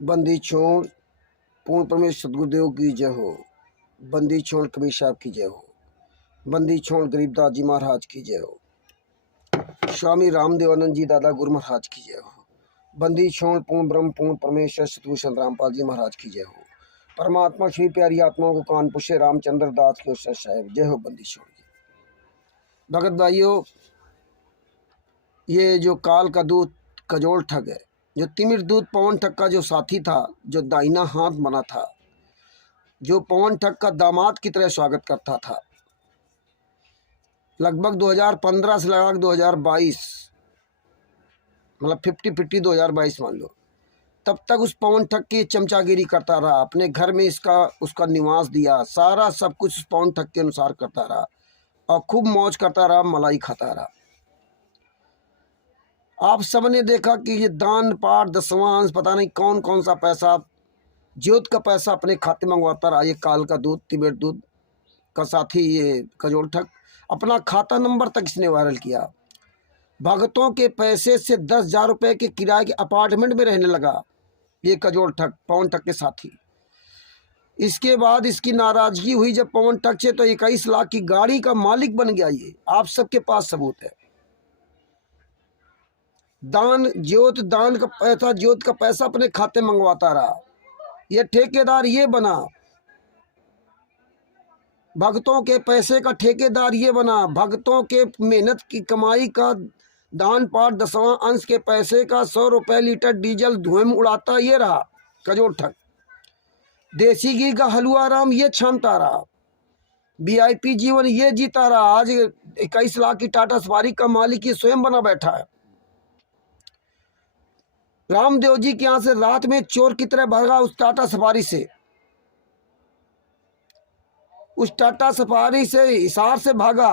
बंदी छोड़ पूर्ण परमेश्वर सदगुरुदेव की जय हो। बंदी छोड़ कबीर साहब की जय हो। बंदी छोड़ गरीबदास जी महाराज की जय हो। स्वामी रामदेवानंद जी दादा गुरु महाराज की जय हो। बंदी छोड़ पूर्ण ब्रह्म पूर्ण परमेश्वर सतगुरु संत रामपाल जी महाराज की जय हो। परमात्मा श्री प्यारी आत्माओं को कानपुर से रामचंद्र दास के उत्सव साहेब जय हो। बंदी छोड़ की भगत भाइयों, ये जो काल का दूत कजोल ठग है, जो तिमिर दूत पवन ठग का जो साथी था, जो दाहिना हाथ बना था, जो पवन ठग का दामाद की तरह स्वागत करता था, लगभग 2015 से लगा 2022, मतलब 50-50 2022 मान लो, तब तक उस पवन ठग की चमचागिरी करता रहा। अपने घर में उसका निवास दिया, सारा सब कुछ उस पवन ठग के अनुसार करता रहा और खूब मौज करता रहा, मलाई खाता रहा। आप सबने देखा कि ये दान पाठ दसवांश पता नहीं कौन कौन सा पैसा, ज्योत का पैसा अपने खाते में मंगवाता रहा। ये काल का दूत, तिमिर दूत का साथी ये कजोल ठग, अपना खाता नंबर तक इसने वायरल किया। भगतों के पैसे से 10,000 रुपये के किराए के अपार्टमेंट में रहने लगा ये कजोल ठग, पवन ठग के साथी। इसके बाद इसकी नाराजगी हुई जब पवन ठग से, तो 21 लाख की गाड़ी का मालिक बन गया। ये आप सबके पास सबूत है। दान ज्योत का पैसा अपने खाते मंगवाता रहा। ये ठेकेदार ये बना, भक्तों के पैसे का ठेकेदार ये बना, भक्तों के मेहनत की कमाई का दान पाठ दसवां अंश के पैसे का 100 रुपये लीटर डीजल धुएं में उड़ाता ये रहा कजोल ठग। देसी घी का हलवा राम ये छानता रहा, VIP जीवन ये जीता रहा। आज 21 लाख की टाटा सफारी का मालिक ये स्वयं बना बैठा है। रामदेव जी के यहाँ से रात में चोर की तरह भागा उस टाटा सफारी से, उस टाटा सफारी से हिसार से भागा,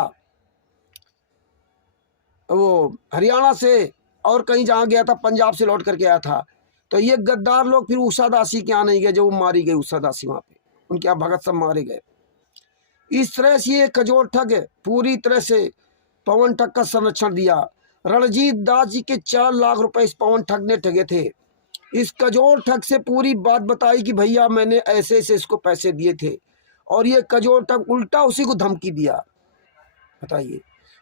वो हरियाणा से और कहीं जहाँ गया था, पंजाब से लौट करके आया था। तो ये गद्दार लोग फिर उषा दासी के यहाँ नहीं गए, जो वो मारी गई उषा दासी, वहाँ पे उनके यहाँ भगत सब मारे गए। इस तरह से ये कजोल ठग पूरी तरह से पवन ठग का संरक्षण दिया। रणजीत दास जी के 4 लाख रुपए इस पवन ठग ने ठगे थे। इस कजोल ठग से पूरी बात बताई कि भैया मैंने ऐसे से इसको पैसे दिए थे, और ये कजोल ठग उल्टा उसी को धमकी दिया। बताइए,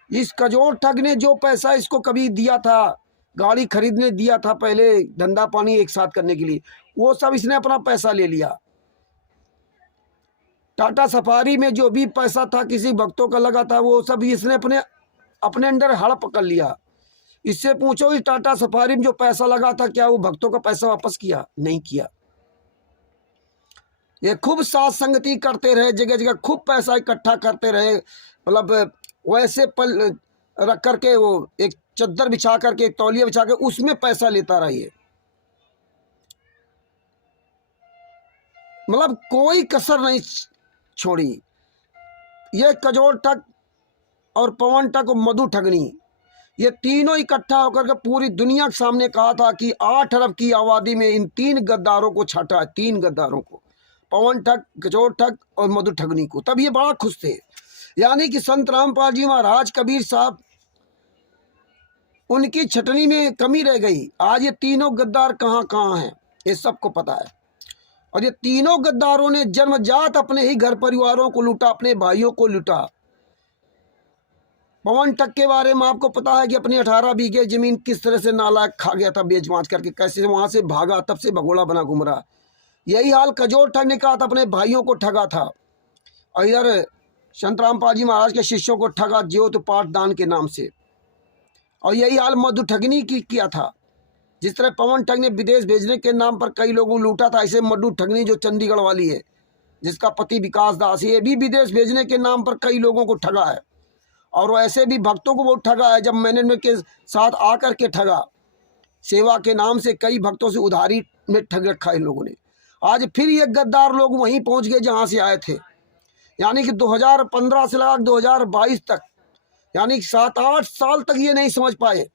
इस कजोल ठग ने जो पैसा इसको कभी दिया था, गाड़ी खरीदने दिया था, पहले धंधा पानी एक साथ करने के लिए, वो सब इसने अपना पैसा ले लिया। टाटा सफारी में जो भी पैसा था किसी भक्तों का लगा था, वो सब इसने अपने अंडर हड़प कर लिया। इससे पूछो इस टाटा सफारी में जो पैसा लगा था, क्या वो भक्तों का पैसा वापस किया? नहीं किया। ये खूब साथ संगति करते रहे, जगह जगह खूब पैसा इकट्ठा करते रहे, मतलब वैसे पल रख करके, वो एक चद्दर बिछा करके, एक तौलिया बिछा के उसमें पैसा लेता रहा। ये मतलब कोई कसर नहीं छोड़ी। ये कजोल ठग और पवन ठग और मधु ठगनी, ये तीनों इकट्ठा होकर के पूरी दुनिया के सामने कहा था कि 8 अरब की आबादी में इन 3 गद्दारों को छाटा है, 3 गद्दारों को, पवन ठग, कजोल ठग और मधु ठगनी को। तब ये बड़ा खुश थे। यानी कि संत रामपाल जी महाराज, कबीर साहब, उनकी छटनी में कमी रह गई। आज ये तीनों गद्दार कहाँ कहाँ हैं ये सबको पता है। और ये तीनों गद्दारों ने जन्मजात अपने ही घर परिवारों को लूटा, अपने भाइयों को लूटा। पवन ठग के बारे में आपको पता है कि अपनी 18 बीघे जमीन किस तरह से नालायक खा गया था बेच बाँच करके, कैसे वहां से भागा, तब से भगोड़ा बना घूम रहा। यही हाल कजोल ठग ने कहा था, अपने भाइयों को ठगा था। और इधर संत रामपाल जी महाराज के शिष्यों को ठगा ज्योत पाठ दान के नाम से। और यही हाल मधु ठगनी की किया था। जिस तरह पवन ठग ने विदेश भेजने के नाम पर कई लोगों को लूटा था, ऐसे मधु ठगनी जो चंडीगढ़ वाली है, जिसका पति विकास दास है, ये भी विदेश भेजने के नाम पर कई लोगों को ठगा है। और ऐसे भी भक्तों को बहुत ठगा है। जब मैनेजमेंट के साथ आकर के ठगा, सेवा के नाम से कई भक्तों से उधारी में ठग रखा है इन लोगों ने। आज फिर ये गद्दार लोग वहीं पहुंच गए जहां से आए थे। यानी कि 2015 से लगा 2022 तक, यानी 7-8 साल तक ये नहीं समझ पाए।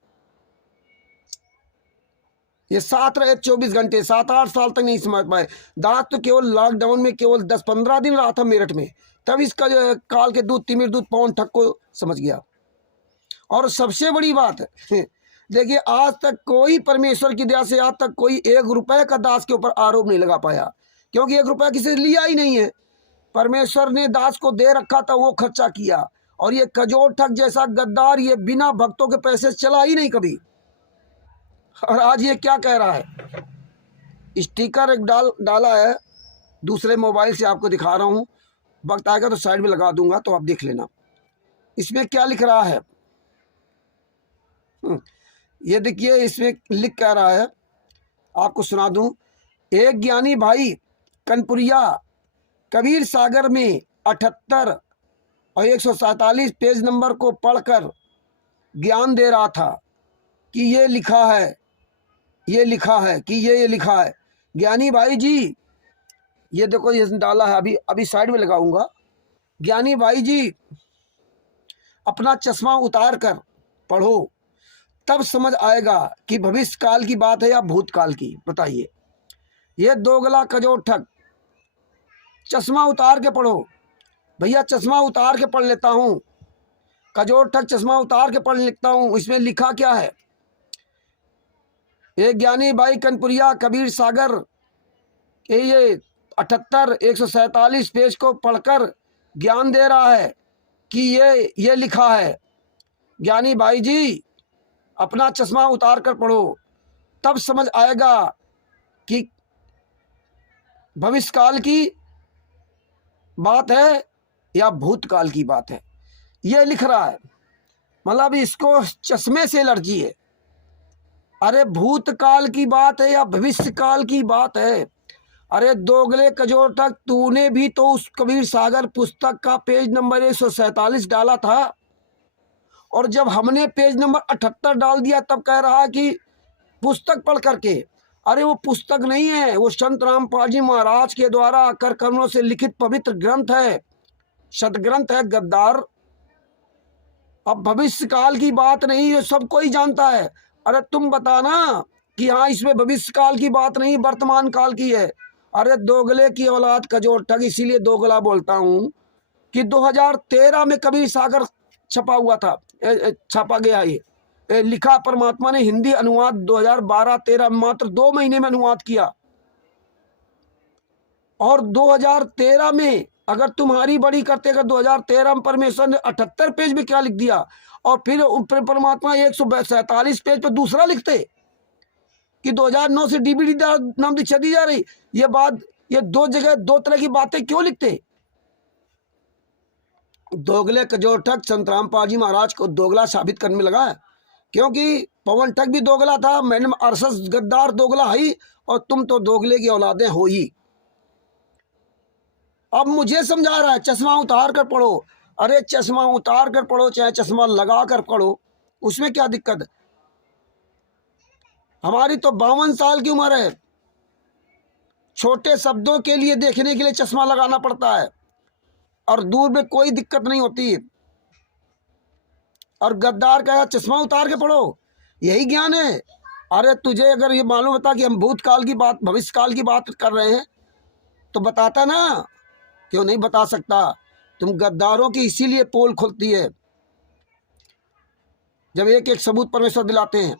ये साथ रहे 24 घंटे, 7-8 साल तक नहीं समझ पाए। दास तो केवल लॉकडाउन में केवल 10-15 दिन रहा था मेरठ में, तब इसका जो है काल के दूत, तिमिर दूत पवन ठग को समझ गया। और सबसे बड़ी बात है, देखिए, आज तक कोई परमेश्वर की दया से आज तक कोई 1 रुपए का दास के ऊपर आरोप नहीं लगा पाया, क्योंकि 1 रुपया किसी से लिया ही नहीं है। परमेश्वर ने दास को दे रखा था, वो खर्चा किया। और ये कजोर ठग जैसा गद्दार ये बिना भक्तों के पैसे चला ही नहीं कभी। और आज ये क्या कह रहा है, स्टिकर एक डाला है दूसरे मोबाइल से, आपको दिखा रहा हूँ, वक्त आएगा तो साइड में लगा दूंगा तो आप देख लेना। इसमें क्या लिख रहा है, ये देखिए, इसमें लिख कह रहा है, आपको सुना दूं। एक ज्ञानी भाई कनपुरिया कबीर सागर में 78 और 147 पेज नंबर को पढ़कर ज्ञान दे रहा था कि ये लिखा है, ये लिखा है कि ये लिखा है। ज्ञानी भाई जी, ये देखो, ये डाला है, अभी अभी साइड में लगाऊंगा। ज्ञानी भाई जी, अपना चश्मा उतार कर पढ़ो, तब समझ आएगा कि भविष्य काल की बात है या भूतकाल की। बताइए, ये दोगला कजोर ठग, चश्मा उतार के पढ़ो। भैया चश्मा उतार के पढ़ लेता हूँ, कजोर ठग चश्मा उतार के पढ़ लिखता हूँ। इसमें लिखा क्या है, एक ज्ञानी भाई कनपुरिया कबीर सागर के ये 78 147 पेज को पढ़कर ज्ञान दे रहा है कि ये लिखा है। ज्ञानी भाई जी, अपना चश्मा उतार कर पढ़ो, तब समझ आएगा कि भविष्यकाल की बात है या भूतकाल की बात है। ये लिख रहा है, मतलब इसको चश्मे से एलर्जी है। अरे भूतकाल की बात है या भविष्यकाल की बात है? अरे दोगले कजोर तक, तूने भी तो उस कबीर सागर पुस्तक का पेज नंबर 147 डाला था, और जब हमने पेज नंबर 78 डाल दिया तब कह रहा है कि पुस्तक पढ़ करके। अरे वो पुस्तक नहीं है, वो संत रामपाल जी महाराज के द्वारा कर कमलों से लिखित पवित्र ग्रंथ है, सदग्रंथ है गद्दार। अब भविष्य काल की बात नहीं, ये सब कोई जानता है। अरे तुम बताना कि हाँ, इसमें भविष्य काल की बात नहीं, वर्तमान काल की है। अरे दोगले की औलाद कजोर ठग, इसीलिए दोगला बोलता हूँ कि 2013 में कबीर सागर छपा हुआ था, छापा गया। ये लिखा परमात्मा ने, हिंदी अनुवाद 2012-13 मात्र 2 महीने में अनुवाद किया। और 2013 में अगर तुम्हारी बड़ी करते, अगर 2013 में परमेश्वर ने 78 पेज में क्या लिख दिया, और फिर परमात्मा 147 पेज पर दूसरा लिखते कि 2009 से डीबीडी नाम दीक्षा दी जा रही। ये बात, ये दो जगह दो तरह की बातें क्यों लिखते? दोगले कजोर ठग संत रामपाल जी महाराज को दोगला साबित करने में लगा है, क्योंकि पवन ठग भी दोगला था, मैडम अरसस गद्दार दोगला है, और तुम तो दोगले की औलादें हो ही। अब मुझे समझा रहा है चश्मा उतार कर पढ़ो। अरे चश्मा उतार कर पढ़ो चाहे चश्मा लगा कर पढ़ो, उसमें क्या दिक्कत है? हमारी तो 52 साल की उम्र है, छोटे शब्दों के लिए देखने के लिए चश्मा लगाना पड़ता है, और दूर में कोई दिक्कत नहीं होती। और गद्दार का चश्मा उतार के पढ़ो, यही ज्ञान है। अरे तुझे अगर ये मालूम होता कि हम भूतकाल की बात, भविष्य काल की बात कर रहे हैं तो बताता ना, क्यों नहीं बता सकता? तुम गद्दारों की इसीलिए पोल खुलती है जब एक एक सबूत परमेश्वर दिलाते हैं।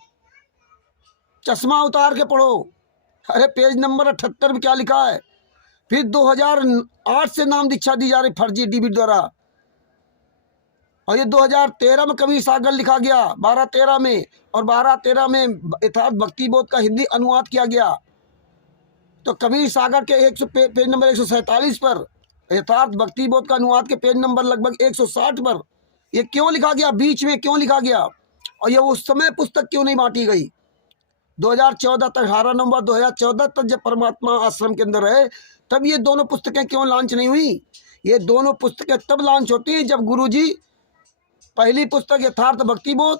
चश्मा उतार के पढ़ो। अरे पेज नंबर 78 में क्या लिखा है? फिर 2008 से नाम दीक्षा दी जा रही फर्जी डीबी द्वारा, और ये 2013 में कबीर सागर लिखा गया, 12-13 में, और 12-13 में यथार्थ भक्ति बोध का हिंदी अनुवाद किया गया। तो कबीर सागर के पेज नंबर 147 पर, यथार्थ भक्ति बोध का अनुवाद के पेज नंबर लगभग 160 पर ये क्यों लिखा गया, बीच में क्यों लिखा गया? और ये उस समय पुस्तक क्यों नहीं बांटी गई? 2014 तक, 18 नवंबर 2014 तक जब परमात्मा आश्रम के अंदर है, तब ये दोनों पुस्तकें क्यों लॉन्च नहीं हुई? ये दोनों पुस्तकें तब लॉन्च होती हैं जब गुरुजी, पहली पुस्तक यथार्थ भक्ति बोध,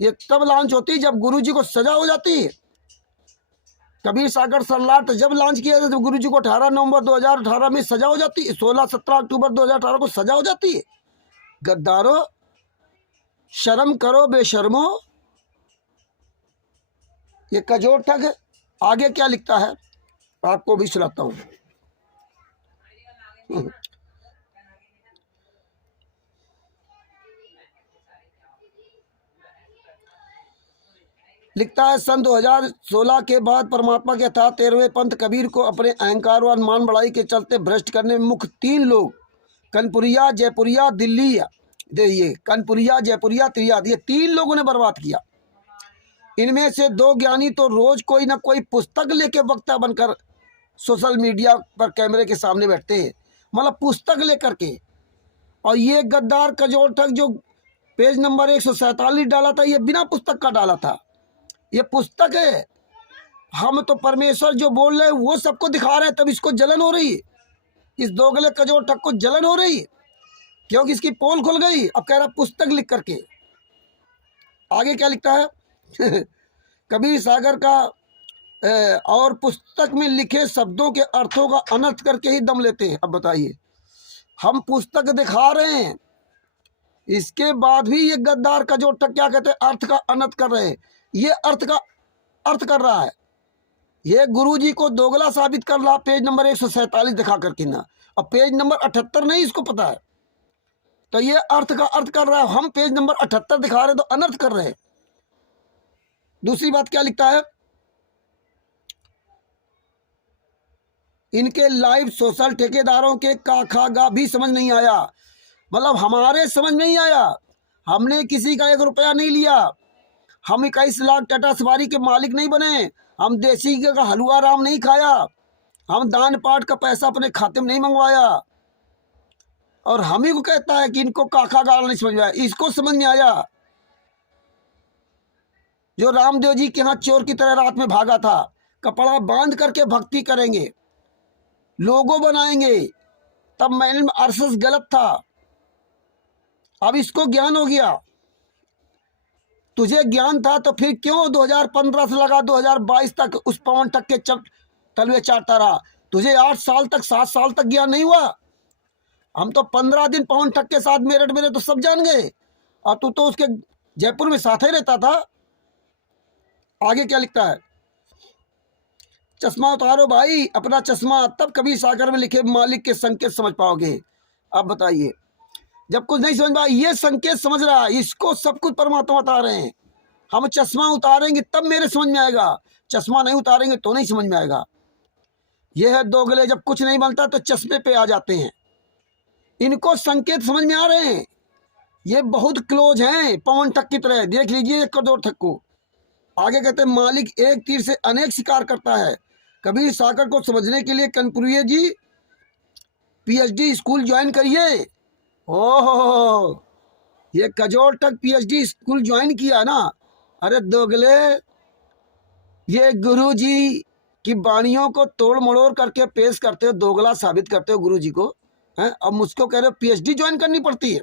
ये तब लॉन्च होती है जब गुरुजी को सजा हो जाती है। कबीर सागर सलाट जब लॉन्च किया था, जब गुरुजी को 18 नवंबर 2018 में सजा हो जाती है, 16-17 अक्टूबर 2018 को सजा हो जाती है। गद्दारो, शर्म करो बेशर्मो। ये कजोर ठग आगे क्या लिखता है आपको भी सुनाता हूँ। लिखता है सन 2016 के बाद परमात्मा के अथाह 13वें पंथ कबीर को अपने अहंकार व मान बढ़ाई के चलते भ्रष्ट करने में मुख्य 3 लोग कनपुरिया, जयपुरिया, दिल्ली, ये कनपुरिया, जयपुरिया, त्रियाद, ये 3 लोगों ने बर्बाद किया। इनमें से 2 ज्ञानी तो रोज कोई ना कोई पुस्तक लेके वक्ता बनकर सोशल मीडिया पर कैमरे के सामने बैठते हैं, मतलब पुस्तक लेकर के। और ये गद्दार कजोल ठग जो पेज नंबर 147 डाला था, ये बिना पुस्तक का डाला था। ये पुस्तक है। हम तो परमेश्वर जो बोल रहे हैं वो सबको दिखा रहे हैं, तब इसको जलन हो रही है। इस दोगले कजोल ठग को जलन हो रही है क्योंकि इसकी पोल खुल गई। अब कह रहा पुस्तक लिख करके। आगे क्या लिखता है कबीर सागर का और पुस्तक में लिखे शब्दों के अर्थों का अनर्थ करके ही दम लेते हैं। अब बताइए, हम पुस्तक दिखा रहे हैं, इसके बाद भी ये गद्दार का जो ठग क्या कहते हैं, अर्थ का अनर्थ कर रहे हैं। ये अर्थ का अर्थ कर रहा है। ये गुरुजी को दोगला साबित कर रहा, पेज नंबर 147 दिखा करके ना। अब पेज नंबर 78 नहीं इसको पता है, तो ये अर्थ का अर्थ कर रहा है। हम पेज नंबर 78 दिखा रहे हैं तो अनर्थ कर रहे हैं। दूसरी बात क्या लिखता है, इनके लाइव सोशल ठेकेदारों के काखा भी समझ नहीं आया। मतलब हमारे समझ नहीं आया। हमने किसी का 1 रुपया नहीं लिया। हम 21 लाख टाटा सवारी के मालिक नहीं बने। हम देसी का हलवा राम नहीं खाया। हम दान पाठ का पैसा अपने खाते में नहीं मंगवाया। और हम ही को कहता है कि इनको काखा गाल नहीं समझ में आया। इसको समझ में आया जो रामदेव जी के यहाँ चोर की तरह रात में भागा था। कपड़ा बांध करके भक्ति करेंगे, लोगो बनाएंगे, तब मैंने अरसस गलत था। अब इसको ज्ञान हो गया। तुझे ज्ञान था तो फिर क्यों 2015 से लगा 2022 तक उस पवन ठग के तलवे चाटता रहा? तुझे 8 साल तक 7 साल तक ज्ञान नहीं हुआ? हम तो 15 दिन पवन ठग के साथ मेरठ में तो सब जान गए, और तू तो उसके जयपुर में साथ ही रहता था। आगे क्या लिखता है, चश्मा उतारो भाई अपना चश्मा, तब कभी सागर में लिखे मालिक के संकेत समझ पाओगे। अब बताइए, जब कुछ नहीं समझ पाया, ये संकेत समझ रहा है, इसको सब कुछ परमात्मा बता रहे हैं। हम चश्मा उतारेंगे तब मेरे समझ में आएगा, चश्मा नहीं उतारेंगे तो नहीं समझ में आएगा। यह है दोगले, जब कुछ नहीं बनता तो चश्मे पे आ जाते हैं। इनको संकेत समझ में आ रहे हैं। ये बहुत क्लोज हैं पवन ठग की तरह। देख लीजिए कजोल ठग को। आगे कहते हैं, मालिक एक तीर से अनेक शिकार करता है। कबीर सागर को समझने के लिए कनपुरिया जी PhD स्कूल ज्वाइन करिए। ओहो, ये कजोल ठग PhD स्कूल ज्वाइन किया ना। अरे दोगले, ये गुरु जी की वाणियों को तोड़ मड़ोड़ करके पेश करते हो, दोगला साबित करते हो गुरु जी को, हैं? अब मुझको कह रहे हो PhD ज्वाइन करनी पड़ती है।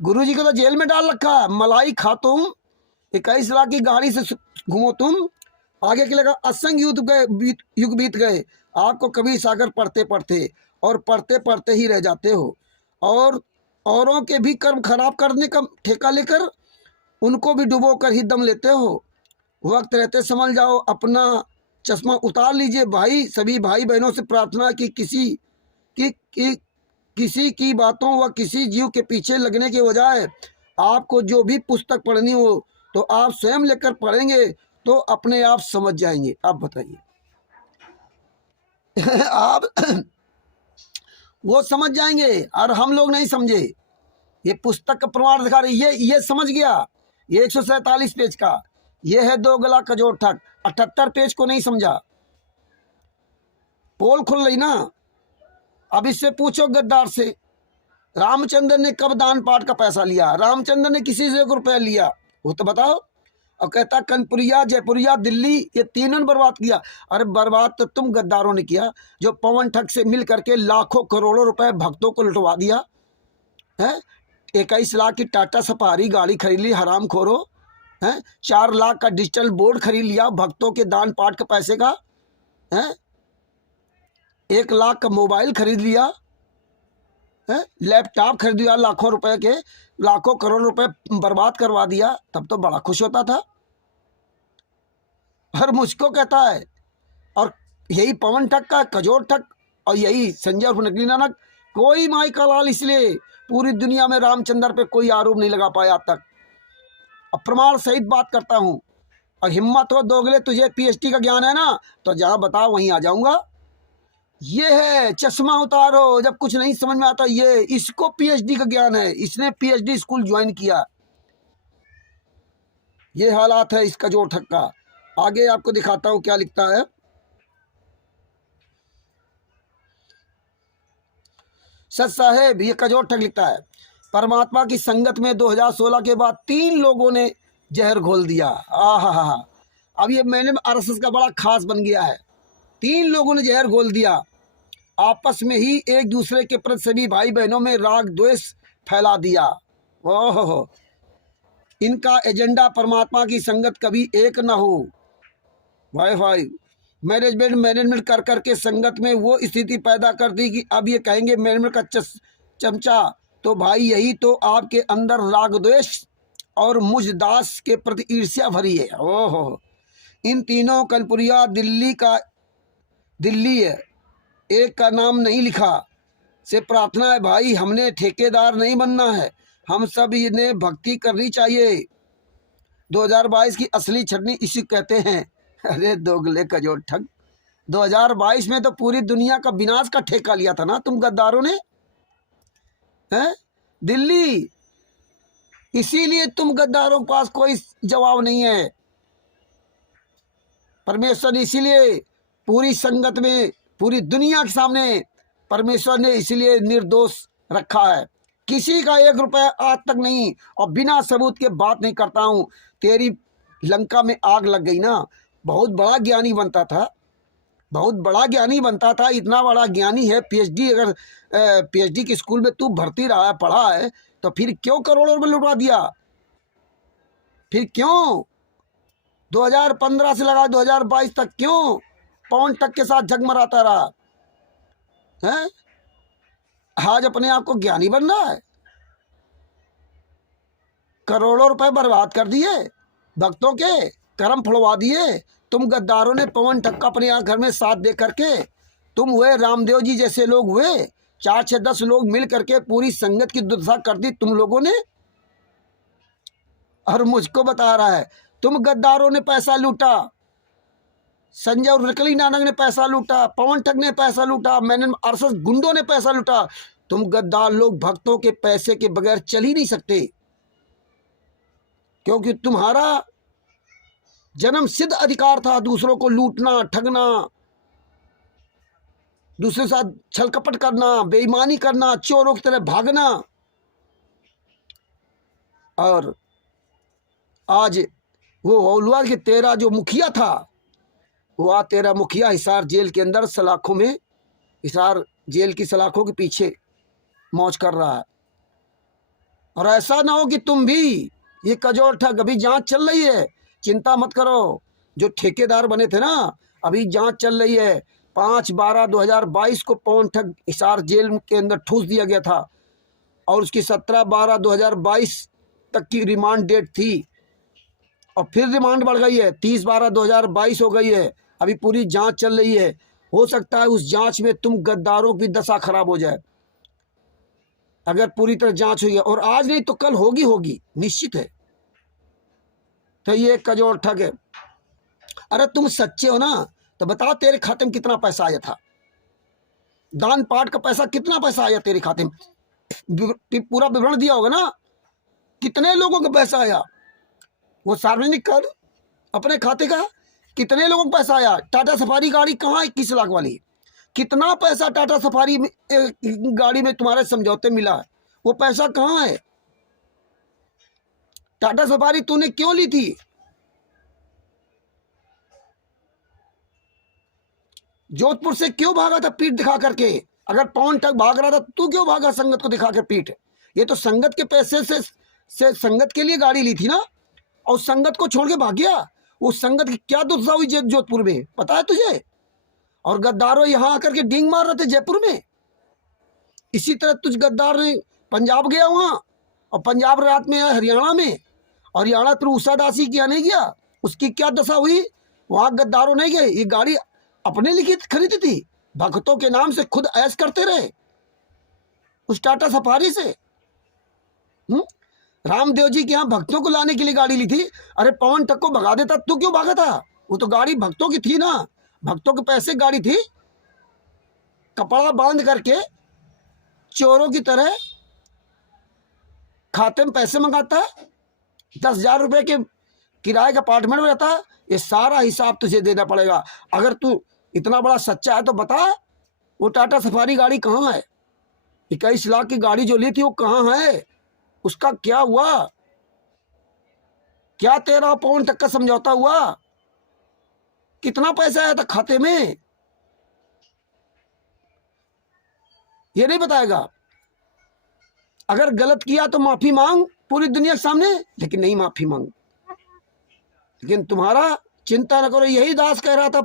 गुरु जी को तो जेल में डाल रखा है। मलाई खा तुम, 21 लाख की गाड़ी से घूमो तुम। आगे के लगा असंग युग बीत गए। आपको कबीर सागर पढ़ते पढ़ते और पढ़ते पढ़ते ही रह जाते हो, और औरों के भी कर्म खराब करने का ठेका लेकर उनको भी डुबो कर ही दम लेते हो। वक्त रहते समझ जाओ, अपना चश्मा उतार लीजिए भाई। सभी भाई बहनों से प्रार्थना कि किसी की बातों व किसी जीव के पीछे लगने के बजाय आपको जो भी पुस्तक पढ़नी हो तो आप स्वयं लेकर पढ़ेंगे तो अपने आप समझ जाएंगे। आप बताइए आप वो समझ जाएंगे और हम लोग नहीं समझे। ये पुस्तक का प्रमाण दिखा रही, ये समझ गया। ये 147 पेज का ये है दोगला कजोल ठग। 78 पेज को नहीं समझा। पोल खुल रही ना। अब इससे पूछो गद्दार से, रामचंद्र ने कब दान पाठ का पैसा लिया? रामचंद्र ने किसी से 1 रुपया लिया वो तो बताओ। और कहता कनपुरिया, जयपुरिया, दिल्ली, ये तीनों बर्बाद किया। अरे बर्बाद तो तुम गद्दारों ने किया जो पवन ठग से मिल करके लाखों करोड़ों रुपए भक्तों को लुटवा दिया है। 21 लाख की टाटा सफारी गाड़ी खरीद ली हराम खोरो है। 4 लाख का डिजिटल बोर्ड खरीद लिया भक्तों के दान पाठ के पैसे का है। 1 लाख का मोबाइल खरीद लिया है। लैपटॉप खरीद लिया लाखों रुपए के, लाखों करोड़ रुपए बर्बाद करवा दिया। तब तो बड़ा खुश होता था। हर मुझको कहता है, और यही पवन ठग का कजोल ठग और यही संजय उर्फ नकली नानक, कोई माई का लाल, इसलिए पूरी दुनिया में रामचंद्र पे कोई आरोप नहीं लगा पाया आज तक। अब प्रमाण सहित बात करता हूँ। और हिम्मत हो दोगले, तुझे पीएचडी का ज्ञान है ना, तो जहाँ बताओ वहीं आ जाऊंगा। ये है चश्मा उतारो जब कुछ नहीं समझ में आता, ये इसको पीएचडी का ज्ञान है, इसने पीएचडी स्कूल ज्वाइन किया। ये हालात है इसका जो ठग का। आगे आपको दिखाता हूं क्या लिखता है। सच साहेब ये कजोर ठग लिखता है, परमात्मा की संगत में 2016 के बाद 3 लोगों ने जहर घोल दिया। आहा, अब ये मैंने आरएसएस का बड़ा खास बन गया है। 3 लोगों ने जहर घोल दिया, आपस में ही एक दूसरे के प्रति सभी भाई बहनों में राग द्वेष फैला दिया। ओहो, इनका एजेंडा परमात्मा की संगत कभी एक न हो। वाईफाई मैनेजमेंट कर करके संगत में वो स्थिति पैदा कर दी कि अब ये कहेंगे मैनेजमेंट का चमचा। तो भाई यही तो आपके अंदर राग द्वेष और मुझ दास के प्रति ईर्ष्या भरी है। ओहो, इन तीनों कलपुरिया दिल्ली है, एक का नाम नहीं लिखा। से प्रार्थना है भाई, हमने ठेकेदार नहीं बनना है, हम सब इन्हें भक्ति करनी चाहिए। 2022 की असली छटनी इसी कहते हैं। अरे दोगले कजोर ठग, 2022 में तो पूरी दुनिया का विनाश का ठेका लिया था ना तुम गद्दारों ने, हैं दिल्ली। इसीलिए तुम गद्दारों के पास कोई जवाब नहीं है। परमेश्वर ने इसीलिए पूरी संगत में, पूरी दुनिया के सामने परमेश्वर ने इसीलिए निर्दोष रखा है। किसी का 1 रुपया आज तक नहीं, और बिना सबूत के बात नहीं करता हूँ। तेरी लंका में आग लग गई ना, बहुत बड़ा ज्ञानी बनता था, बहुत बड़ा ज्ञानी बनता था, इतना बड़ा ज्ञानी है। पीएचडी, अगर पीएचडी के स्कूल में तू भर्ती रहा है, पढ़ा है, तो फिर क्यों करोड़ों रुपये लुटवा दिया? फिर क्यों 2015 से लगा 2022 तक क्यों पौन टक के साथ झगमराता रहा है? आज अपने आप को ज्ञानी बनना है? करोड़ों रुपए बर्बाद कर दिए, भक्तों के कर्म फुड़वा दिए। तुम गद्दारों ने पवन टक्का अपने यहाँ घर में साथ दे करके, तुम हुए रामदेव जी जैसे लोग हुए, 4, 6, 10 लोग मिल करके पूरी संगत की दुर्दशा कर दी तुम लोगों ने। और मुझको बता रहा है तुम गद्दारों ने पैसा लूटा, संजय और रकली नानक ने पैसा लूटा, पवन ठग ने पैसा लूटा, मैंने आरएसएस गुंडों ने पैसा लूटा। तुम गद्दार लोग भक्तों के पैसे के बगैर चल ही नहीं सकते, क्योंकि तुम्हारा जन्म सिद्ध अधिकार था दूसरों को लूटना, ठगना, दूसरे के साथ छल कपट करना, बेईमानी करना, चोरों की तरह भागना। और आज वो औलुआ के तेरा जो मुखिया था, वो तेरा मुखिया हिसार जेल के अंदर सलाखों में, हिसार जेल की सलाखों के पीछे मौज कर रहा है। और ऐसा ना हो कि तुम भी ये कजोर ठग, अभी जांच चल रही है, चिंता मत करो। जो ठेकेदार बने थे ना, अभी जांच चल रही है। 5/12/2022 को पवन ठग हिसार जेल के अंदर ठूस दिया गया था, और उसकी 17/12/2022 तक की रिमांड डेट थी, और फिर रिमांड बढ़ गई है, 30/12/2022 हो गई है। अभी पूरी जांच चल रही है। हो सकता है उस जांच में तुम गद्दारों की दशा खराब हो जाए, अगर पूरी तरह जांच हुई है, और आज नहीं तो कल होगी, निश्चित है। तो ये कजोर ठग है। अरे तुम सच्चे हो ना, तो बताओ तेरे खाते में कितना पैसा आया था? दान पाठ का पैसा, कितना पैसा आया तेरे खाते में? पूरा विवरण दिया होगा ना, कितने लोगों का पैसा आया, वो सार्वजनिक कर अपने खाते का। कितने लोगों को पैसा आया? टाटा सफारी गाड़ी कहाँ 21 लाख वाली, कितना पैसा टाटा सफारी गाड़ी में तुम्हारे समझौते मिला है? वो पैसा कहाँ है? टाटा सफारी तूने क्यों ली थी? जोधपुर से क्यों भागा था पीठ दिखा करके? अगर पवन ठग भाग रहा था, तू क्यों भागा संगत को दिखा कर पीठ? ये तो संगत के पैसे से संगत के लिए गाड़ी ली थी ना, और संगत को छोड़ के भाग गया। उस संगत की क्या दुर्दशा हुई जोधपुर में, पता है तुझे? और गद्दारों यहाँ आकर के डींग मार रहे थे जयपुर में। इसी तरह तुझ गद्दार ने पंजाब गया वहाँ, और पंजाब रात में आया हरियाणा में, और हरियाणा तू उषा दासी किया नहीं गया, उसकी क्या दशा हुई? वहाँ गद्दारों नहीं गए, ये गाड़ी अपने लिए खरीदी थी, भक्तों के नाम से खुद ऐश करते रहे उस टाटा सफारी से। रामदेव जी के यहाँ भक्तों को लाने के लिए गाड़ी ली थी। अरे पवन ठग को भगा देता, तू क्यों भागा था? वो तो गाड़ी भक्तों की थी ना, भक्तों के पैसे गाड़ी थी। कपड़ा बांध करके चोरों की तरह खाते में पैसे मंगाता, 10,000 रुपए के किराए का अपार्टमेंट में रहता। ये सारा हिसाब तुझे देना पड़ेगा। अगर तू इतना बड़ा सच्चा है तो बता, वो टाटा सफारी गाड़ी कहाँ है? 21 लाख की गाड़ी जो ली थी वो कहाँ है? उसका क्या हुआ? क्या तेरा पवन ठग का समझौता हुआ? कितना पैसा आया था खाते में? ये नहीं बताएगा। अगर गलत किया तो माफी मांग पूरी दुनिया के सामने, लेकिन नहीं माफी मांग। लेकिन तुम्हारा चिंता न करो, यही दास कह रहा था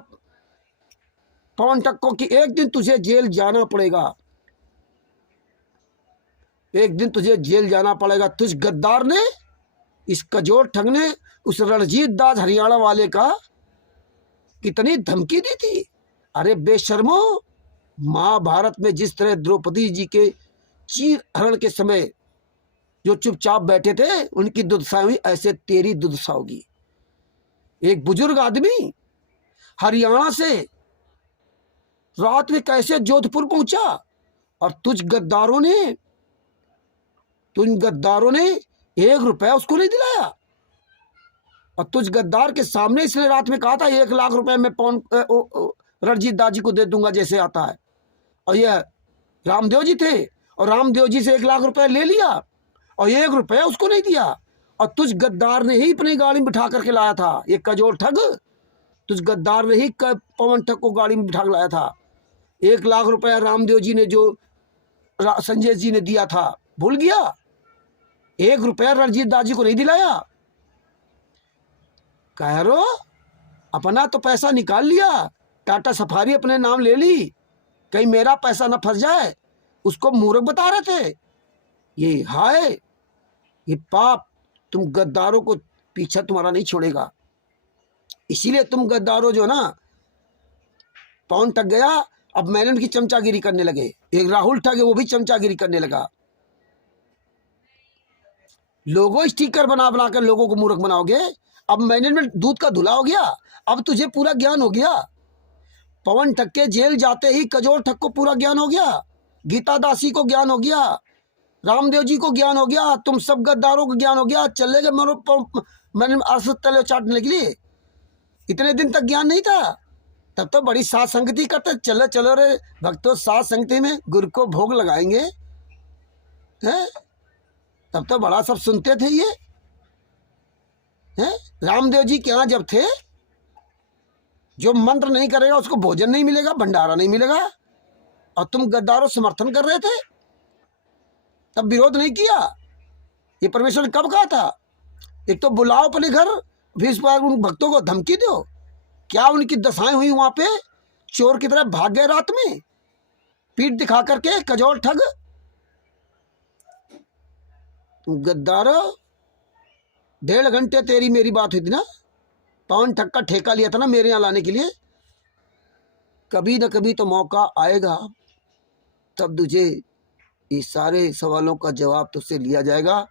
पवन ठग को कि एक दिन तुझे जेल जाना पड़ेगा, एक दिन तुझे जेल जाना पड़ेगा। तुझ गद्दार ने, इस कजोर ठग ने उस रणजीत दास हरियाणा वाले का कितनी धमकी दी थी। अरे बेशर्मो, महाभारत में जिस तरह द्रौपदी जी के चीर हरण के समय जो चुपचाप बैठे थे उनकी दुर्दशा हुई, ऐसे तेरी दुर्दशा होगी। एक बुजुर्ग आदमी हरियाणा से रात में कैसे जोधपुर पहुंचा, और तुझ गद्दारों ने 1 रुपया उसको नहीं दिलाया। और तुझ गद्दार के सामने इसने रात में कहा था 1 लाख रुपए मैं रणजीत दास जी को दे दूंगा जैसे आता है। और ये रामदेव जी थे, और रामदेव जी से 1 लाख रुपए ले लिया और 1 रुपया उसको नहीं दिया। और तुझ गद्दार ने ही अपनी गाड़ी में बिठा करके लाया था। ये कजोल ठग, तुझ गद्दार ने ही पवन ठग को गाड़ी में बिठा कर लाया था। 1 लाख रुपया रामदेव जी ने जो संजय जी ने दिया था भूल गया? 1 रुपया रणजीत दास जी को नहीं दिलाया। कह रो अपना तो पैसा निकाल लिया, टाटा सफारी अपने नाम ले ली, कहीं मेरा पैसा ना फंस जाए, उसको मूर्ख बता रहे थे। ये हाय, ये पाप तुम गद्दारों को पीछा तुम्हारा नहीं छोड़ेगा। इसीलिए तुम गद्दारों जो ना, पवन ठग गया, अब मैंने उनकी चमचागिरी करने लगे। एक राहुल ठग है, वो भी चमचागिरी करने लगा। लोगो स्टिकर बना बना कर लोगों को मूर्ख बनाओगे। अब मैनेजमेंट दूध का धुला हो गया, अब तुझे पूरा ज्ञान हो गया। पवन ठग के जेल जाते ही कजोर ठग को पूरा ज्ञान हो गया, गीता दासी को ज्ञान हो गया, रामदेव जी को ज्ञान हो गया, तुम सब गद्दारों को ज्ञान हो गया। चले गए मैंने अरसद तले चाटने के लिए। इतने दिन तक ज्ञान नहीं था, तब तो बड़ी साथ संगति करते। चलो चलो रे भक्तों, साथ संगति में गुरु को भोग लगाएंगे हैं, तब तो बड़ा सब सुनते थे ये हैं। रामदेव जी के यहाँ जब थे, जो मंत्र नहीं करेगा उसको भोजन नहीं मिलेगा, भंडारा नहीं मिलेगा। और तुम गद्दारों समर्थन कर रहे थे, तब विरोध नहीं किया। ये परमेश्वर ने कब कहा था? एक तो बुलाओ अपने घर, फिर इस बार उन भक्तों को धमकी दो। क्या उनकी दशाएं हुई वहां पे? चोर की तरह भाग गए रात में, पीठ दिखा करके कजोल ठग। तुम गद्दारो, 1.5 घंटे तेरी मेरी बात हुई थी ना, पवन ठग का ठेका लिया था ना मेरे यहाँ लाने के लिए। कभी न कभी तो मौका आएगा, तब तुझे इस सारे सवालों का जवाब तुझसे लिया जाएगा।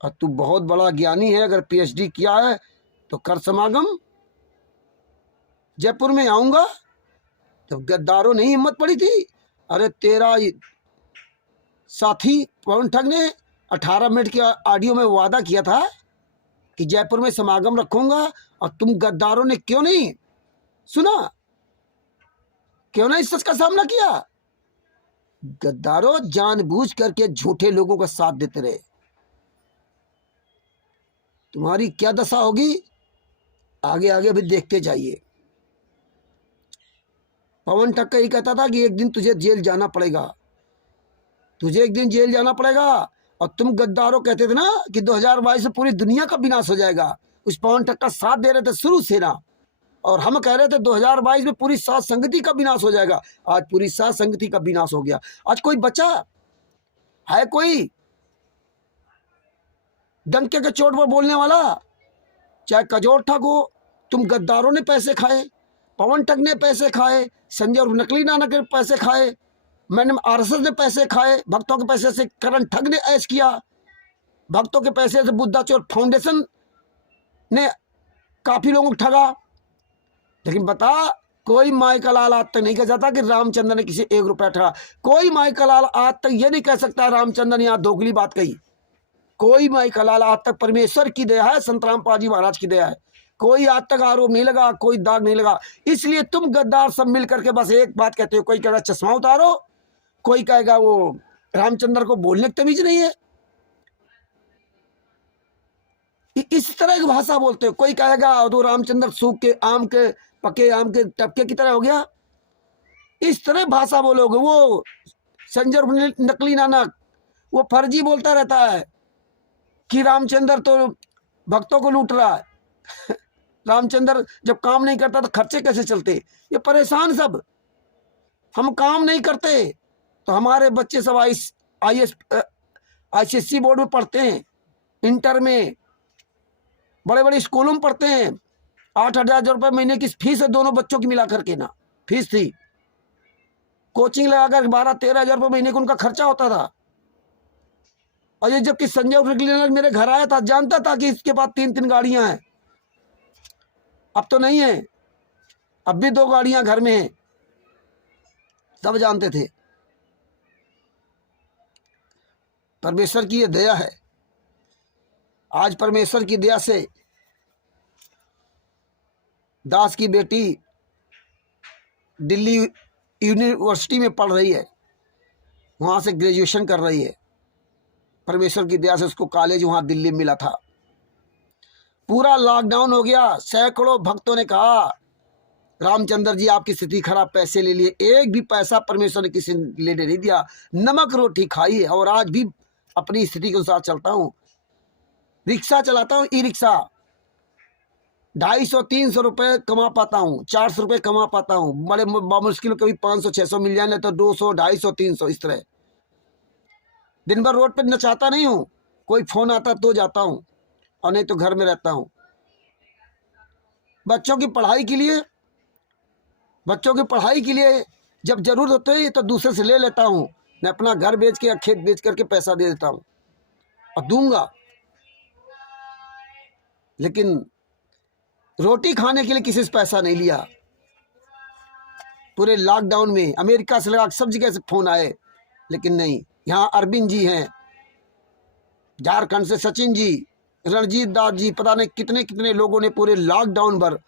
और तू बहुत बड़ा ज्ञानी है, अगर पीएचडी किया है तो कर समागम। जयपुर में आऊँगा, तब गद्दारों नहीं हिम्मत पड़ी थी। अरे तेरा साथी पवन ठग ने 18 मिनट के ऑडियो में वादा किया था कि जयपुर में समागम रखूंगा, और तुम गद्दारों ने क्यों नहीं सुना? क्यों नहीं सच का सामना किया? गद्दारों जानबूझ करके झूठे लोगों का साथ देते रहे। तुम्हारी क्या दशा होगी आगे आगे भी देखते जाइए। पवन ठग ही कहता था कि एक दिन तुझे जेल जाना पड़ेगा, तुझे एक दिन जेल जाना पड़ेगा। और तुम गद्दारों कहते थे ना कि 2022 में पूरी दुनिया का विनाश हो जाएगा। उस पवन ठग का साथ दे रहे थे शुरू से ना, और हम कह रहे थे 2022 में पूरी साथ संगति का विनाश हो जाएगा। आज पूरी साथ संगति का विनाश हो गया। आज कोई बचा है? कोई डंके के चोट पर बोलने वाला? चाहे कजोर ठग हो, तुम गद्दारों ने पैसे खाए, पवन ठग ने पैसे खाए, संजय और नकली नानक ने पैसे खाए, मैंने आरएसएस ने पैसे खाए, भक्तों के पैसे से करण ठग ने ऐश किया। भक्तों के पैसे से बुद्धा चोर फाउंडेशन ने काफी लोगों को ठगा। लेकिन बता, कोई माई का लाल आज तक नहीं कह जाता कि रामचंद्र ने किसी 1 रुपया ठगा। कोई माई का लाल आज तक ये नहीं कह सकता रामचंद्र ने यहाँ दोगली बात कही। कोई माई का लाल आज तक परमेश्वर की दया है, संत रामपाल जी महाराज की दया है। कोई आज तक आरोप नहीं लगा, कोई दाग नहीं लगा। इसलिए तुम गद्दार सब मिल करके बस एक बात कहते हो। कोई कहेगा चश्मा उतारो, कोई कहेगा वो रामचंद्र को बोलने की तमीज नहीं है, इस तरह की भाषा बोलते हो। कोई कहेगा तो रामचंद्र सूख के आम के पके आम के टपके की तरह हो गया, इस तरह भाषा बोलोगे। वो संजय नकली नानक वो फर्जी बोलता रहता है कि रामचंद्र तो भक्तों को लूट रहा है। रामचंद्र जब काम नहीं करता तो खर्चे कैसे चलते? ये परेशान सब। हम काम नहीं करते तो हमारे बच्चे सब ICSE बोर्ड में पढ़ते हैं, इंटर में बड़े बड़े स्कूलों में पढ़ते हैं। 8,000 रुपये महीने की फीस है दोनों बच्चों की मिला करके ना, फीस थी। कोचिंग लगाकर 12-13 हज़ार रुपये महीने का उनका खर्चा होता था। और ये जबकि संजय मेरे घर आया था, जानता था कि इसके पास 3-3 गाड़ियां हैं। अब तो नहीं है, अब भी 2 गाड़ियां घर में हैं, सब जानते थे। परमेश्वर की ये दया है। आज परमेश्वर की दया से दास की बेटी दिल्ली यूनिवर्सिटी में पढ़ रही है, वहाँ से ग्रेजुएशन कर रही है। परमेश्वर की दया से उसको कॉलेज वहाँ दिल्ली में मिला था। पूरा लॉकडाउन हो गया, सैकड़ों भक्तों ने कहा रामचंद्र जी आपकी स्थिति खराब, पैसे ले लिए। एक भी पैसा परमेश्वर ने किसी लेने नहीं दिया, नमक रोटी खाई है। और आज भी अपनी स्थिति के अनुसार चलता हूँ, रिक्शा चलाता हूँ, ई-रिक्शा। 250-300 रुपये कमा पाता हूँ, 400 रुपये कमा पाता हूँ। बड़े मुश्किल कभी 500-600 मिल जाए, तो 200, 250, 300 इस तरह। दिन भर रोड पर नचाता नहीं हूँ, कोई फोन आता तो जाता हूँ, और नहीं तो घर में रहता हूँ। बच्चों की पढ़ाई के लिए जब जरूरत होती है तो दूसरे से ले लेता हूँ। मैं अपना घर बेच के या खेत बेच करके पैसा दे देता हूँ और दूंगा। लेकिन रोटी खाने के लिए किसी से पैसा नहीं लिया। पूरे लॉकडाउन में अमेरिका से लगा सब जगह से फोन आए, लेकिन नहीं। यहाँ अरविंद जी हैं, झारखंड से सचिन जी, रणजीत दास जी, पता नहीं कितने कितने लोगों ने पूरे लॉकडाउन भर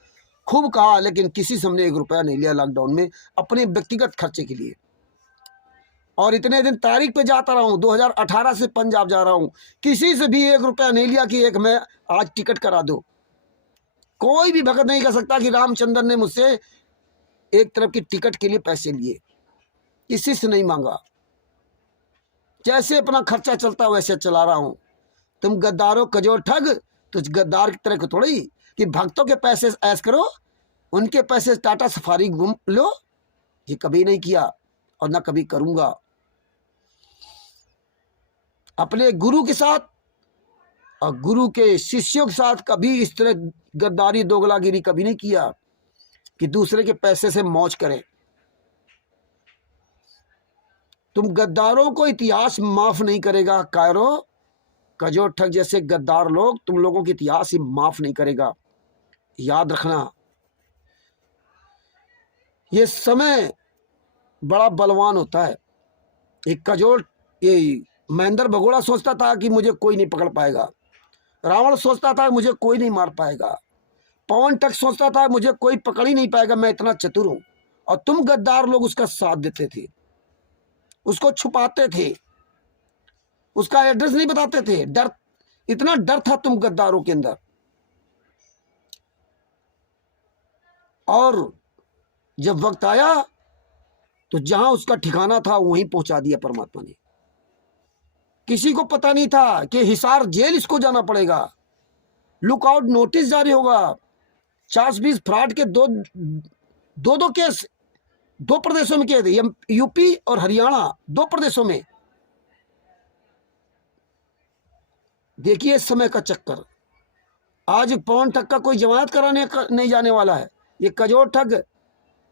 खूब कहा, लेकिन किसी से हमने 1 रुपया नहीं लिया लॉकडाउन में अपने व्यक्तिगत खर्चे के लिए। और इतने दिन तारीख पे जाता रहा हूँ, 2018 से पंजाब जा रहा हूँ, किसी से भी 1 रुपया नहीं लिया कि एक मैं आज टिकट करा दो। कोई भी भगत नहीं कह सकता कि रामचंद्र ने मुझसे एक तरफ की टिकट के लिए पैसे लिए, किसी से नहीं मांगा। जैसे अपना खर्चा चलता वैसे चला रहा हूँ। तुम गद्दारों कजोर ठग, तो गद्दार की तरह को थोड़ी कि भक्तों के पैसे ऐश करो, उनके पैसे टाटा सफारी घूम लो। ये कभी नहीं किया और ना कभी करूंगा। अपने गुरु के साथ और गुरु के शिष्यों के साथ कभी इस तरह गद्दारी दोगलागिरी कभी नहीं किया कि दूसरे के पैसे से मौज करें। तुम गद्दारों को इतिहास माफ नहीं करेगा। कायरो कजोर ठग जैसे गद्दार लोग तुम लोगों की इतिहास ही माफ नहीं करेगा। याद रखना, ये समय बड़ा बलवान होता है। एक कजोर, ये महेंद्र भगोड़ा सोचता था कि मुझे कोई नहीं पकड़ पाएगा। रावण सोचता था मुझे कोई नहीं मार पाएगा। पवन तक सोचता था मुझे कोई पकड़ ही नहीं पाएगा, मैं इतना चतुर हूं। और तुम गद्दार लोग उसका साथ देते थे, उसको छुपाते थे, उसका एड्रेस नहीं बताते थे। डर, इतना डर था तुम गद्दारों के अंदर। और जब वक्त आया तो जहां उसका ठिकाना था वहीं पहुंचा दिया परमात्मा ने। किसी को पता नहीं था कि हिसार जेल इसको जाना पड़ेगा। लुकआउट नोटिस जारी होगा। 420 फ्रॉड के दो केस 2 प्रदेशों में किए थे, यूपी और हरियाणा, 2 प्रदेशों में। देखिए समय का चक्कर। आज पवन ठग का कोई जमानत कराने नहीं जाने वाला है। ये कजोर ठग,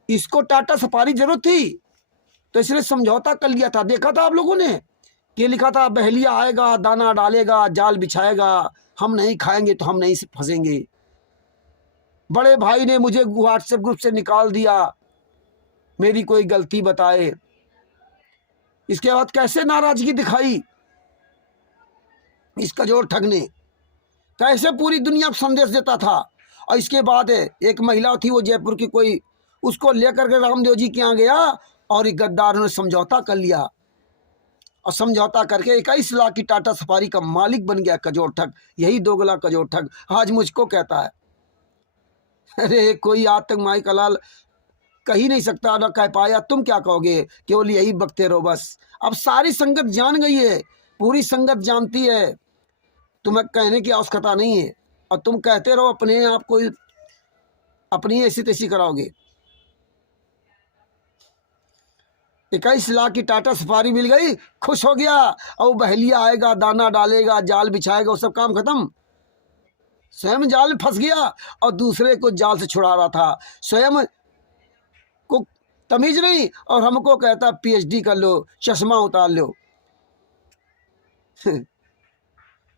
इसको टाटा सफारी जरूरत थी तो इसने समझौता कर लिया था। देखा था आप लोगों ने कि लिखा था बहेलिया आएगा दाना डालेगा जाल बिछाएगा, हम नहीं खाएंगे तो हम नहीं फंसेंगे। बड़े भाई ने मुझे व्हाट्सएप ग्रुप से निकाल दिया, मेरी कोई गलती बताए। इसके बाद कैसे नाराजगी दिखाई इस कजोर ठग ने, कैसे पूरी दुनिया को संदेश देता था। और इसके बाद एक महिला थी, वो जयपुर की कोई, उसको लेकर के रामदेव जी के यहाँ गया और एक गद्दारों ने समझौता कर लिया और समझौता करके 21 लाख की टाटा सफारी का मालिक बन गया कजोर ठग। यही दोगला कजोर ठग आज मुझको कहता है। अरे कोई आज तक माई कलाल कह ही नहीं सकता, ना कह पाया, तुम क्या कहोगे, केवल यही बकते रहो बस। अब सारी संगत जान गई है, पूरी संगत जानती है, तुम्हें कहने की आवश्यकता नहीं है, और तुम कहते रहो अपने आप को अपनी ऐसी तैसी कराओगे। 21 लाख की टाटा सफारी मिल गई, खुश हो गया, और बहेलिया आएगा दाना डालेगा जाल बिछाएगा, वो सब काम खत्म। स्वयं जाल में फंस गया और दूसरे को जाल से छुड़ा रहा था। स्वयं को तमीज नहीं और हमको कहता पीएचडी कर लो, चश्मा उतार लो।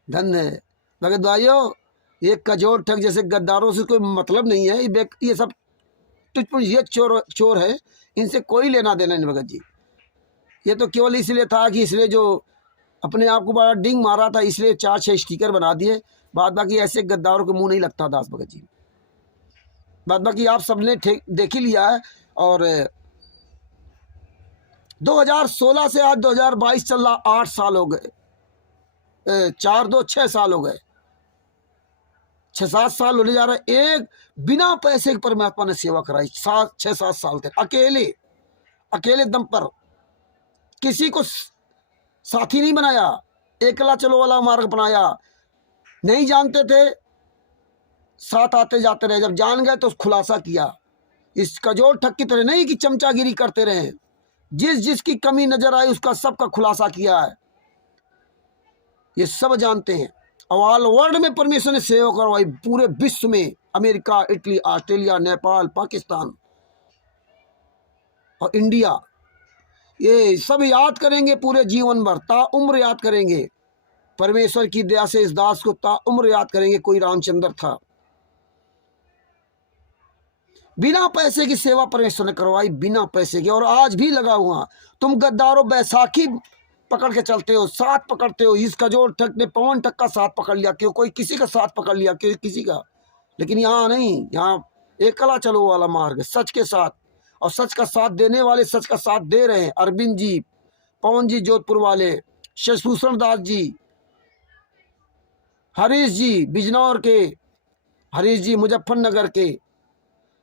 धन्य भगत भाइयों, ये कजोर ठग जैसे गद्दारों से कोई मतलब नहीं है। ये सब ये चोर है, इनसे कोई लेना देना नहीं भगत जी। ये तो केवल इसलिए था कि इसलिए जो अपने आप को बड़ा डिंग मारा था, इसलिए 4-6 स्टिकर बना दिए। बाद बाकी ऐसे गद्दारों के मुंह नहीं लगता दास भगत जी। बाद बाकी आप सबने देख ही लिया है। और 2016 से आज 2022 चल रहा, 8 साल हो गए, 6 साल हो गए, 6-7 साल होने जा रहे। एक बिना पैसे के परमात्मा ने सेवा कराई 6-7 साल तक, अकेले दम पर, किसी को साथी नहीं बनाया, एकला चलो वाला मार्ग अपनाया। नहीं जानते थे, साथ आते जाते रहे, जब जान गए तो खुलासा किया। इस कजोर ठग की तरह नहीं कि चमचागिरी करते रहे, जिसकी कमी नजर आई उसका सबका खुलासा किया है। ये सब जानते हैं। ऑल वर्ल्ड में परमेश्वर ने सेवा करवाई, पूरे विश्व में, America, Italy, Australia, Nepal, Pakistan और इंडिया, ये सब याद करेंगे पूरे जीवन भर, ताउम्र याद करेंगे। परमेश्वर की दया से इस दास को ताउम्र याद करेंगे। कोई रामचंद्र था, बिना पैसे की सेवा परमेश्वर ने करवाई, बिना पैसे की, और आज भी लगा हुआ। तुम गद्दारों बैसाखी पकड़ के चलते हो, साथ पकड़ते हो। इस कजोर ठग ने पवन ठग का साथ पकड़ लिया, क्यों कोई किसी का साथ पकड़ लिया, क्यों किसी का। लेकिन यहाँ नहीं, यहाँ एकला चलो वाला मार्ग, सच के साथ, और सच का साथ देने वाले सच का साथ दे रहे हैं। अरविंद जी, पवन जी जोधपुर वाले, शशभूषण दास जी, हरीश जी बिजनौर के, हरीश जी मुजफ्फरनगर के,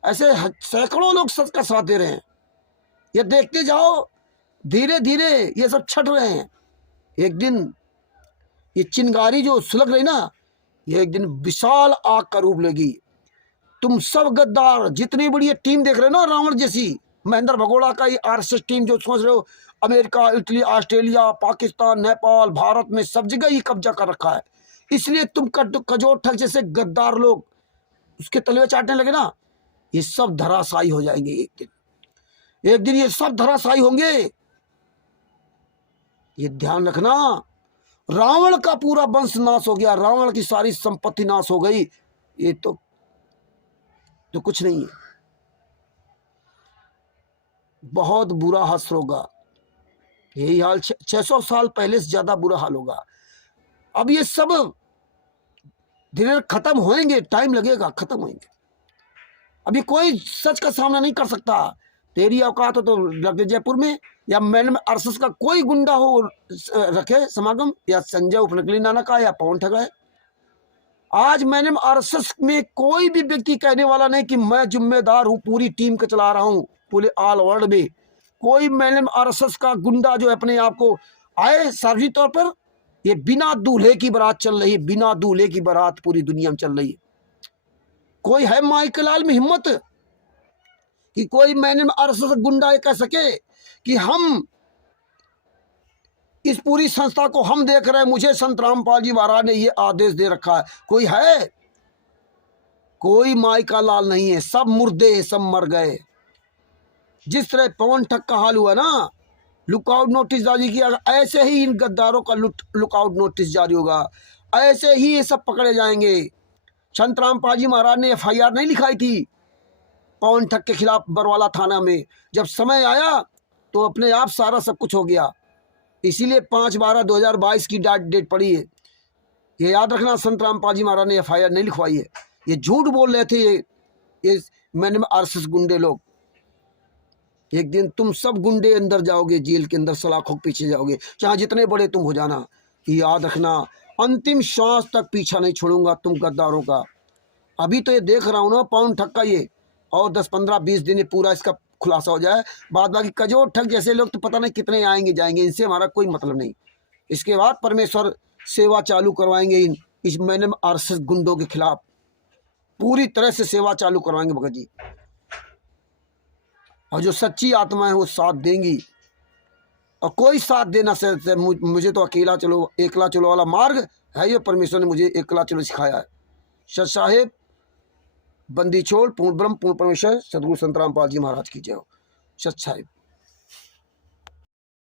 ऐसे सैकड़ों लोग सच का साथ दे रहे हैं। ये देखते जाओ, धीरे धीरे ये सब छट रहे हैं। एक दिन ये चिंगारी जो सुलग रही ना, ये एक दिन विशाल आग का रूप लेगी। तुम सब गद्दार जितनी बड़ी ये टीम देख रहे हो ना, रावण जैसी, महेंद्र भगोड़ा का ये आरएसएस टीम जो सोच रहे हो, America, Italy, Australia, Pakistan, Nepal, Bharat में सब जगह ही कब्जा कर रखा है। इसलिए तुम कजोर ठग जैसे गद्दार लोग उसके तलवे चाटने लगे ना, ये सब धराशायी हो जाएंगे। एक दिन ये सब धराशायी होंगे। ये ध्यान रखना, रावण का पूरा वंश नाश हो गया, रावण की सारी संपत्ति नाश हो गई। ये तो कुछ नहीं है, बहुत बुरा हश्र होगा। यही हाल 600 साल पहले से ज्यादा बुरा हाल होगा। अब ये सब धीरे खत्म होंगे, टाइम लगेगा, खत्म होंगे। अभी कोई सच का सामना नहीं कर सकता। तेरी औकात हो तो रख जयपुर में, या मैंने आरएसएस का कोई गुंडा हो रखे समागम, या संजय उपनकली नाना का, या पवन ठगा है। आज मैंने आरएसएस में कोई भी व्यक्ति कहने वाला नहीं कि मैं जिम्मेदार हूं, पूरी टीम को चला रहा हूं, पूरे ऑल वर्ल्ड में। कोई मैंने आरएसएस का गुंडा जो अपने आप को आए सार्वजनिक तौर पर, ये बिना दूल्हे की बारात चल रही है, बिना दूल्हे की बारात पूरी दुनिया में चल रही है। कोई है माइकलाल में हिम्मत कि कोई मैंने आरएसएस गुंडा कह सके कि हम इस पूरी संस्था को हम देख रहे हैं, मुझे संत रामपाल जी महाराज ने ये आदेश दे रखा है? कोई है? कोई माई का लाल नहीं है, सब मुर्दे, सब मर गए। जिस तरह पवन ठग का हाल हुआ ना, लुकआउट नोटिस जारी किया। ऐसे ही इन गद्दारों का लुकआउट नोटिस जारी होगा, ऐसे ही ये सब पकड़े जाएंगे। संतराम पाजी महाराज ने FIR नहीं लिखाई थी पवन ठग के खिलाफ बरवाला थाना में, जब समय आया तो अपने आप सारा सब कुछ हो गया। इसीलिए 5/12/2022 की डेट पड़ी है। ये याद रखना, संतराम पाजी महाराज ने FIR नहीं लिखवाई है। ये झूठ बोल रहे थे ये मैंने RSS गुंडे लोग। एक दिन तुम सब गुंडे अंदर जाओगे, जेल के अंदर सलाखों के पीछे जाओगे, चाहे जितने बड़े तुम हो जाना। ये याद रखना, अंतिम श्वास तक पीछा नहीं छोड़ूंगा तुम गद्दारों का। अभी तो ये देख रहा हूँ ना पवन ठग का ये, और 10-15-20 दिन ये पूरा इसका खुलासा हो जाए। बाद बाकी कजोर ठग जैसे लोग तो पता नहीं कितने आएंगे जाएंगे, इनसे हमारा कोई मतलब नहीं। इसके बाद परमेश्वर सेवा चालू करवाएंगे इस मैंने RSS गुंडों के खिलाफ, पूरी तरह से सेवा चालू करवाएंगे भगत जी। और जो सच्ची आत्मा है वो साथ देंगी, और कोई साथ देना से मुझे तो अकेला चलो एकला चलो वाला मार्ग है, ये परमेश्वर ने मुझे एकला चलो सिखाया है। सत साहेब, बंदी छोड़, पूर्ण ब्रह्म पूर्ण परमेश्वर, सदगुरु संतराम पाल जी महाराज की जय हो। सत साहेब।